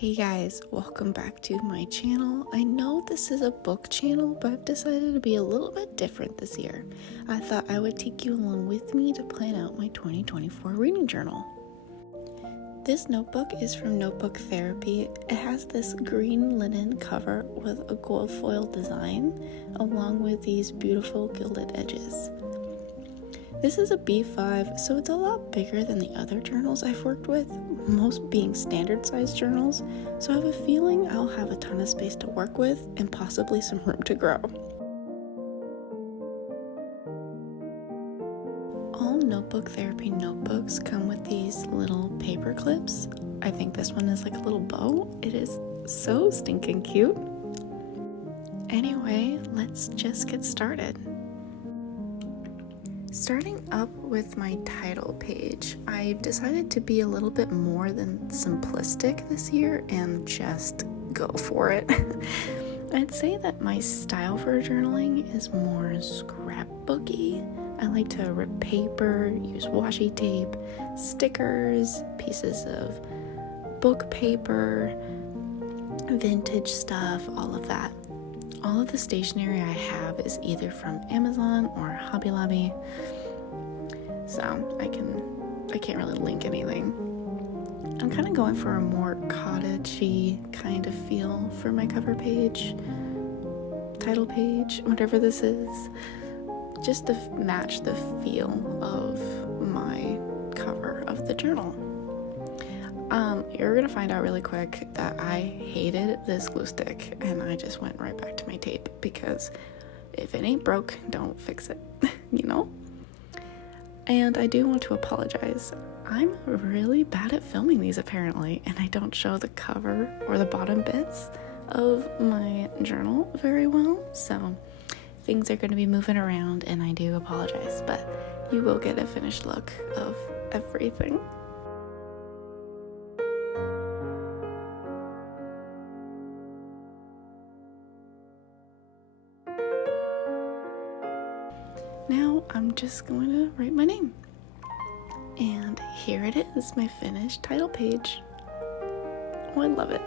Hey guys, welcome back to my channel. I know this is a book channel, but I've decided to be a little bit different this year. I thought I would take you along with me to plan out my 2024 reading journal. This notebook is from Notebook Therapy. It has this green linen cover with a gold foil design, along with these beautiful gilded edges. This is a B5, so it's a lot bigger than the other journals I've worked with, most being standard sized journals, so I have a feeling I'll have a ton of space to work with and possibly some room to grow. All Notebook Therapy notebooks come with these little paper clips. I think this one is like a little bow. It is so stinking cute. Anyway, let's just get started. Starting up with my title page, I've decided to be a little bit more than simplistic this year and just go for it. I'd say that my style for journaling is more scrapbooky. I like to rip paper, use washi tape, stickers, pieces of book paper, vintage stuff, all of that. All of the stationery I have is either from Amazon or Hobby Lobby, so I can't really link anything. I'm kind of going for a more cottagey kind of feel for my cover page, title page, whatever this is, just to match the feel of my cover of the journal. You're gonna find out really quick that I hated this glue stick and I just went right back to my tape because if it ain't broke, don't fix it, you know? And I do want to apologize. I'm really bad at filming these apparently, and I don't show the cover or the bottom bits of my journal very well, so things are gonna be moving around and I do apologize, but you will get a finished look of everything. Now I'm just going to write my name. And here it is, my finished title page. Oh, I love it.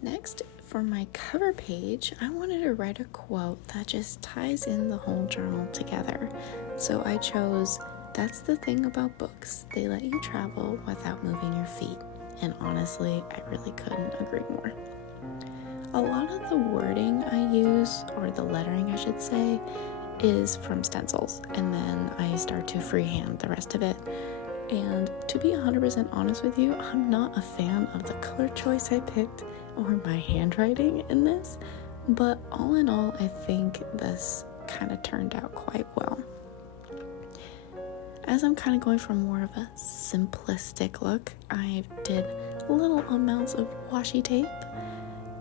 Next, for my cover page, I wanted to write a quote that just ties in the whole journal together. So I chose, "That's the thing about books. They let you travel without moving your feet." And honestly, I really couldn't agree more. A lot of the wording I use, or the lettering I should say, is from stencils, and then I start to freehand the rest of it. And to be 100% honest with you, I'm not a fan of the color choice I picked or my handwriting in this, but all in all, I think this kind of turned out quite well. As I'm kind of going for more of a simplistic look, I did little amounts of washi tape,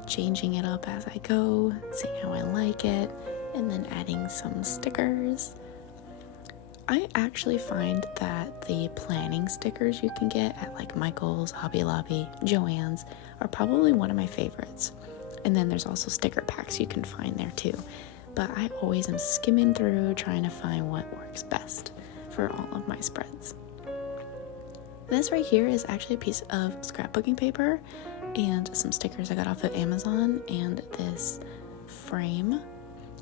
changing it up as I go, seeing how I like it, and then adding some stickers. I actually find that the planning stickers you can get at like Michael's, Hobby Lobby, Joann's are probably one of my favorites. And then there's also sticker packs you can find there too. But I always am skimming through trying to find what works best for all of my spreads. This right here is actually a piece of scrapbooking paper and some stickers I got off of Amazon and this frame.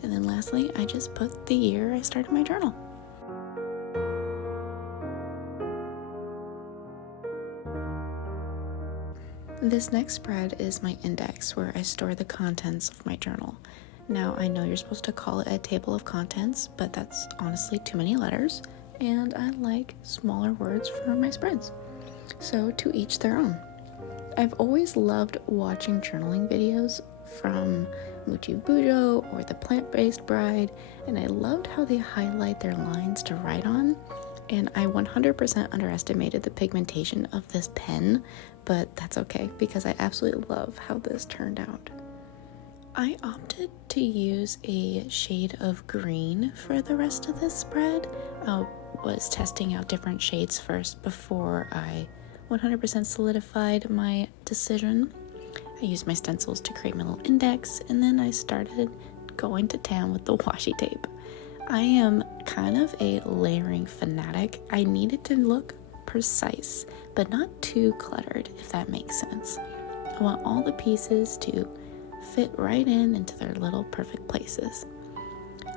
And then lastly, I just put the year I started my journal. This next spread is my index where I store the contents of my journal. Now, I know you're supposed to call it a table of contents, but that's honestly too many letters, and I like smaller words for my spreads. So to each their own. I've always loved watching journaling videos from Muchi Bujo or the Plant-Based Bride, and I loved how they highlight their lines to write on, and I 100% underestimated the pigmentation of this pen, but that's okay because I absolutely love how this turned out. I opted to use a shade of green for the rest of this spread. I was testing out different shades first before I 100% solidified my decision. I used my stencils to create my little index, and then I started going to town with the washi tape. I am kind of a layering fanatic, I needed to look precise, but not too cluttered, if that makes sense. I want all the pieces to fit right into their little perfect places.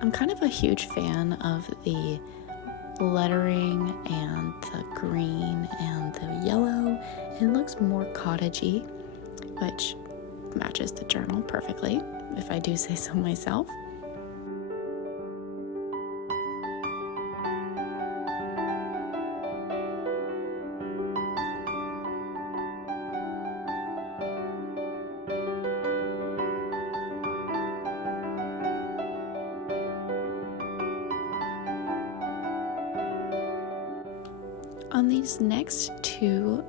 I'm kind of a huge fan of the lettering and the green and the yellow. It looks more cottagey, which matches the journal perfectly, if I do say so myself. On these next two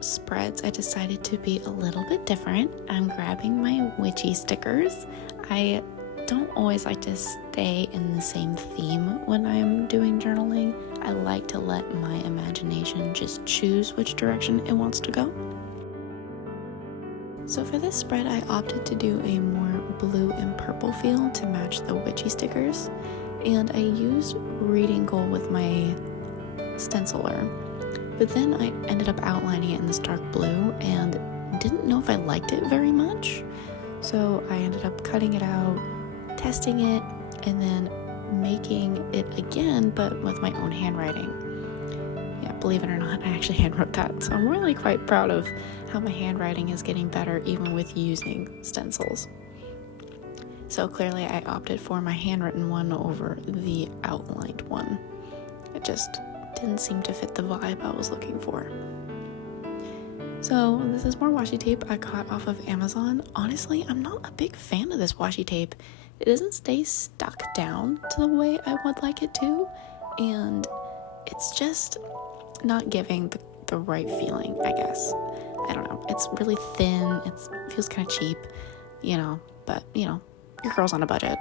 spreads, I decided to be a little bit different. I'm grabbing my witchy stickers. I don't always like to stay in the same theme when I'm doing journaling. I like to let my imagination just choose which direction it wants to go. So for this spread, I opted to do a more blue and purple feel to match the witchy stickers, and I used Reading Gold with my stenciler, but then I ended up outlining it in this dark blue and didn't know if I liked it very much, so I ended up cutting it out, testing it, and then making it again, but with my own handwriting. Yeah, believe it or not, I actually handwrote that, so I'm really quite proud of how my handwriting is getting better even with using stencils. So clearly I opted for my handwritten one over the outlined one. It just didn't seem to fit the vibe I was looking for. So this is more washi tape I got off of Amazon. Honestly, I'm not a big fan of this washi tape. It doesn't stay stuck down to the way I would like it to, and it's just not giving the right feeling, I guess. I don't know. It's really thin. It feels kind of cheap, but your girl's on a budget.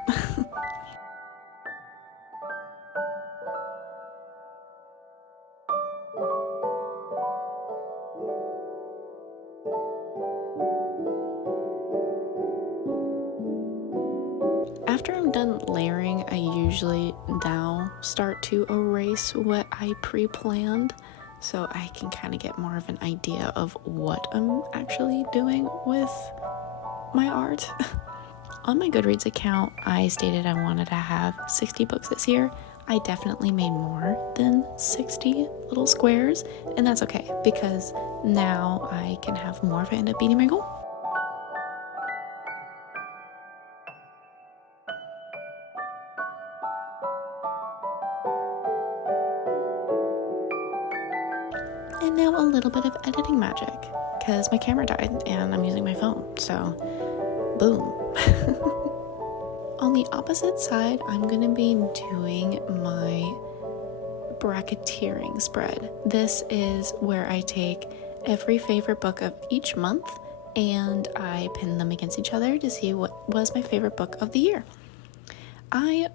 After I'm done layering, I usually now start to erase what I pre-planned so I can kind of get more of an idea of what I'm actually doing with my art. On my Goodreads account, I stated I wanted to have 60 books this year. I definitely made more than 60 little squares, and that's okay because now I can have more if I end up beating my goal. And now a little bit of editing magic, because my camera died and I'm using my phone, so boom. On the opposite side, I'm going to be doing my bracketeering spread. This is where I take every favorite book of each month and I pin them against each other to see what was my favorite book of the year. I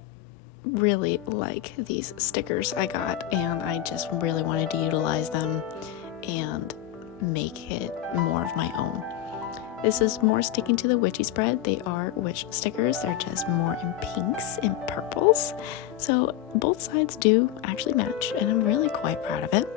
really like these stickers I got, and I just really wanted to utilize them and make it more of my own. This is more sticking to the witchy spread. They are witch stickers. They're just more in pinks and purples. So both sides do actually match, and I'm really quite proud of it.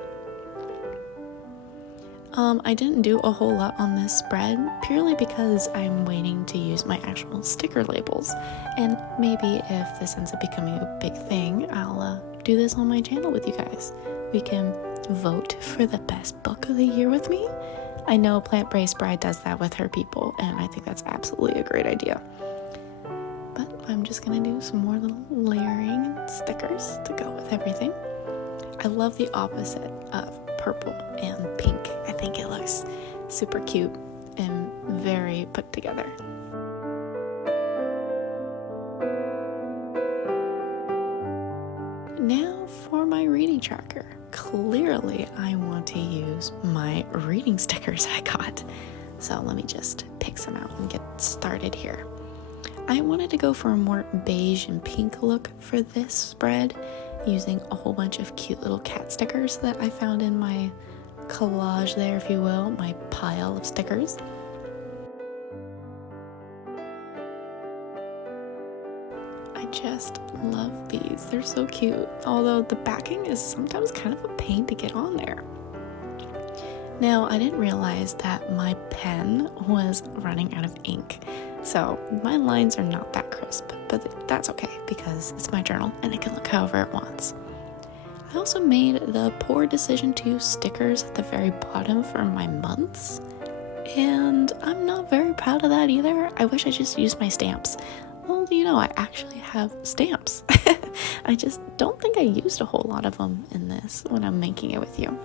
I didn't do a whole lot on this spread purely because I'm waiting to use my actual sticker labels, and maybe if this ends up becoming a big thing, I'll do this on my channel with you guys. We can vote for the best book of the year with me. I know Plant-Based Bride does that with her people, and I think that's absolutely a great idea. But I'm just gonna do some more little layering and stickers to go with everything. I love the opposite of purple and pink. I think it looks super cute and very put together. Now for my reading tracker. Clearly I want to use my reading stickers I got. So let me just pick some out and get started here. I wanted to go for a more beige and pink look for this spread, using a whole bunch of cute little cat stickers that I found in my collage there, if you will, my pile of stickers. I just love these. They're so cute, although the backing is sometimes kind of a pain to get on there. Now, I didn't realize that my pen was running out of ink, so my lines are not that crisp, but that's okay because it's my journal and it can look however it wants. I also made the poor decision to use stickers at the very bottom for my months, and I'm not very proud of that either. I wish I just used my stamps. Well, I actually have stamps. I just don't think I used a whole lot of them in this when I'm making it with you.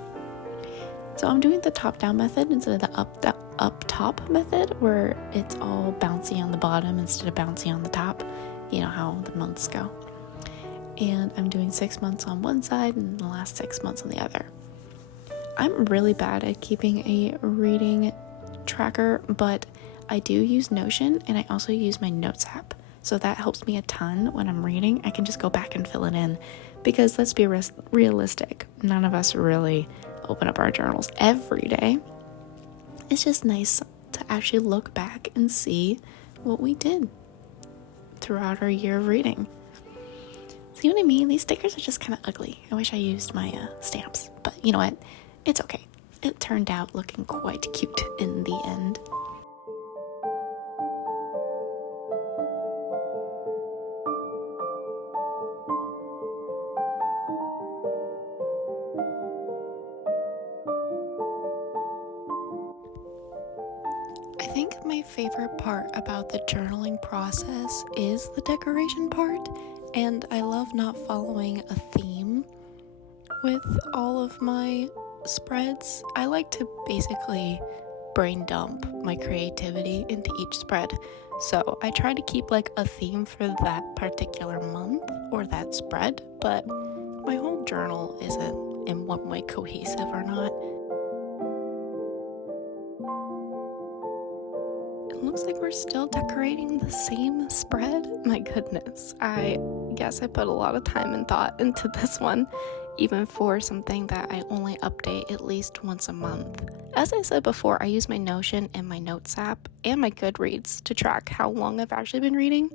So I'm doing the top-down method instead of the up-top method, where it's all bouncy on the bottom instead of bouncy on the top. You know how the months go. And I'm doing 6 months on one side and the last 6 months on the other. I'm really bad at keeping a reading tracker, but I do use Notion, and I also use my Notes app. So that helps me a ton when I'm reading. I can just go back and fill it in, because let's be realistic. None of us really open up our journals every day. It's just nice to actually look back and see what we did throughout our year of reading. See what I mean? These stickers are just kind of ugly. I wish I used my stamps, but you know what? It's okay. It turned out looking quite cute in the end. I think my favorite part about the journaling process is the decoration part, and I love not following a theme with all of my spreads. I like to basically brain dump my creativity into each spread, so I try to keep like a theme for that particular month or that spread, but my whole journal isn't in one way cohesive or not. Looks like we're still decorating the same spread. My goodness, I guess I put a lot of time and thought into this one, even for something that I only update at least once a month. As I said before, I use my Notion and my Notes app and my Goodreads to track how long I've actually been reading,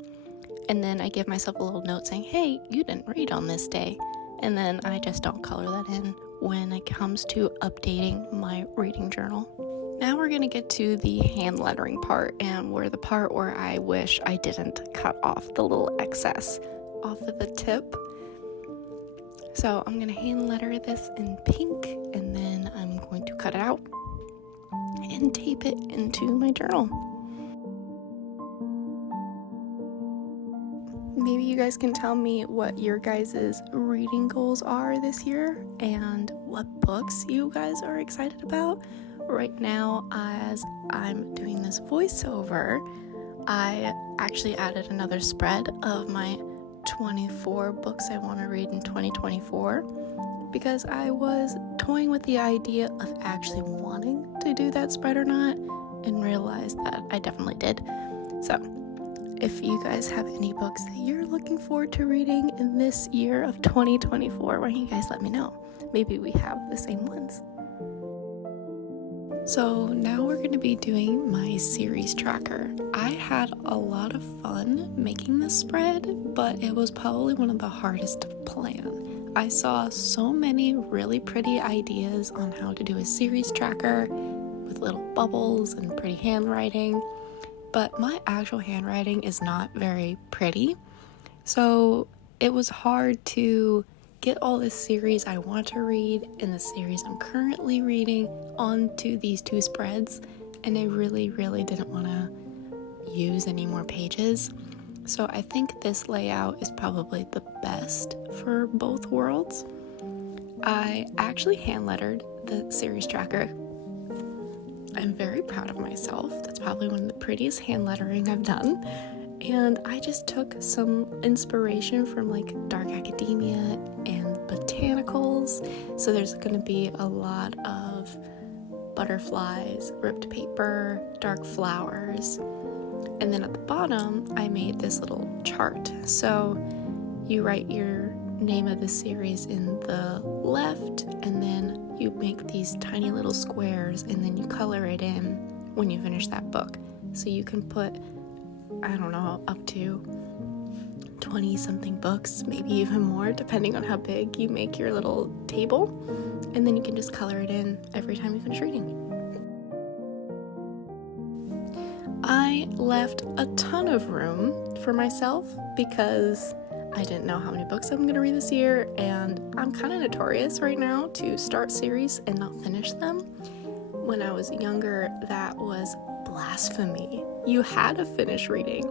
and then I give myself a little note saying, hey, you didn't read on this day, and then I just don't color that in when it comes to updating my reading journal. Now we're going to get to the hand lettering part, and the part where I wish I didn't cut off the little excess off of the tip. So I'm going to hand letter this in pink, and then I'm going to cut it out and tape it into my journal. Maybe you guys can tell me what your guys' reading goals are this year and what books you guys are excited about. Right now, as I'm doing this voiceover, I actually added another spread of my 24 books I want to read in 2024, because I was toying with the idea of actually wanting to do that spread or not, and realized that I definitely did. So if you guys have any books that you're looking forward to reading in this year of 2024, why don't you guys let me know? Maybe we have the same ones. So now we're going to be doing my series tracker. I had a lot of fun making this spread, but it was probably one of the hardest to plan. I saw so many really pretty ideas on how to do a series tracker with little bubbles and pretty handwriting, but my actual handwriting is not very pretty, so it was hard to get all the series I want to read and the series I'm currently reading onto these two spreads, and I really didn't want to use any more pages. So I think this layout is probably the best for both worlds. I actually hand lettered the series tracker. I'm very proud of myself. That's probably one of the prettiest hand lettering I've done. And I just took some inspiration from like dark academia and botanicals. So there's going to be a lot of butterflies, ripped paper, dark flowers. And then at the bottom, I made this little chart. So you write your name of the series in the left, and then you make these tiny little squares, and then you color it in when you finish that book. So you can put, I don't know, up to 20 something books, maybe even more, depending on how big you make your little table, and then you can just color it in every time you finish reading. I left a ton of room for myself because I didn't know how many books I'm going to read this year, and I'm kind of notorious right now to start series and not finish them. When I was younger, that was blasphemy. You had to finish reading.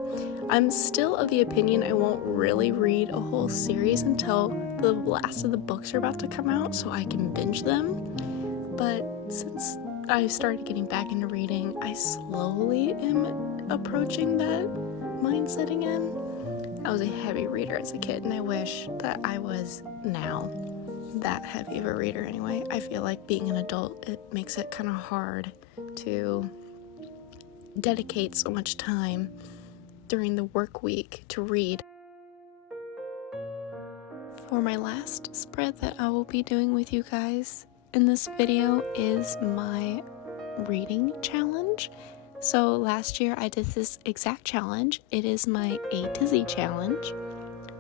I'm still of the opinion I won't really read a whole series until the last of the books are about to come out so I can binge them. But since I started getting back into reading, I slowly am approaching that mindset again. I was a heavy reader as a kid, and I wish that I was now that heavy of a reader anyway. I feel like being an adult, it makes it kind of hard to dedicate so much time during the work week to read. For my last spread that I will be doing with you guys in this video is my reading challenge. So last year I did this exact challenge. It is my A to Z challenge,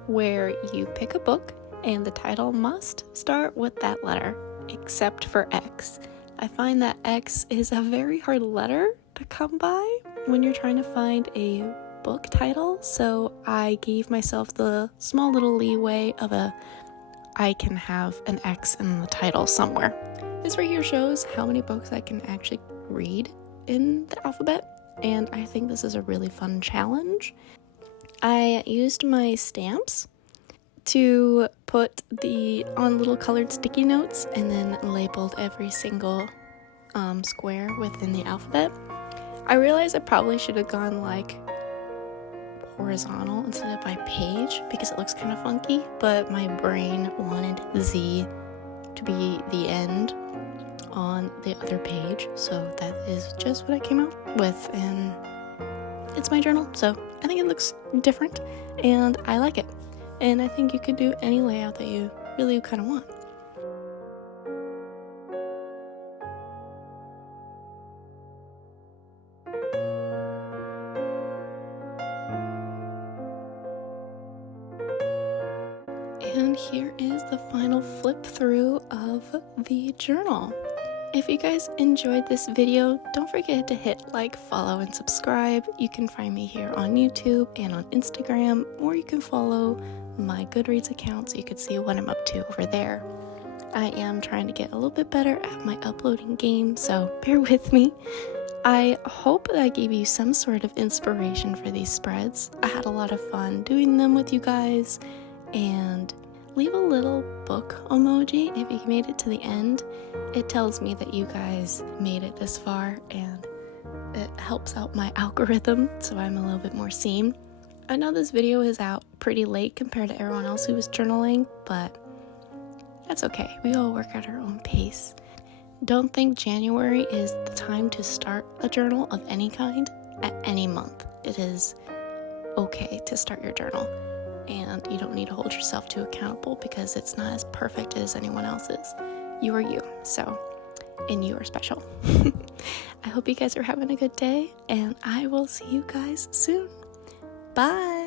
where you pick a book and the title must start with that letter, except for X. I find that X is a very hard letter to come by when you're trying to find a book title, so I gave myself the small little leeway of I can have an X in the title somewhere. This right here shows how many books I can actually read in the alphabet, and I think this is a really fun challenge. I used my stamps to put on little colored sticky notes and then labeled every single square within the alphabet. I realized I probably should have gone like horizontal instead of by page because it looks kind of funky, but my brain wanted Z to be the end on the other page, so that is just what I came out with, and it's my journal, so I think it looks different and I like it, and I think you could do any layout that you really kind of want. And here is the final flip through of the journal. If you guys enjoyed this video, don't forget to hit like, follow, and subscribe. You can find me here on YouTube and on Instagram, or you can follow my Goodreads account so you can see what I'm up to over there. I am trying to get a little bit better at my uploading game, so bear with me. I hope that I gave you some sort of inspiration for these spreads. I had a lot of fun doing them with you guys, and leave a little book emoji if you made it to the end. It tells me that you guys made it this far, and it helps out my algorithm so I'm a little bit more seen. I know this video is out pretty late compared to everyone else who was journaling, but that's okay. We all work at our own pace. Don't think January is the time to start a journal of any kind at any month. It is okay to start your journal, and you don't need to hold yourself too accountable because it's not as perfect as anyone else's. You are you, and you are special. I hope you guys are having a good day, and I will see you guys soon. Bye!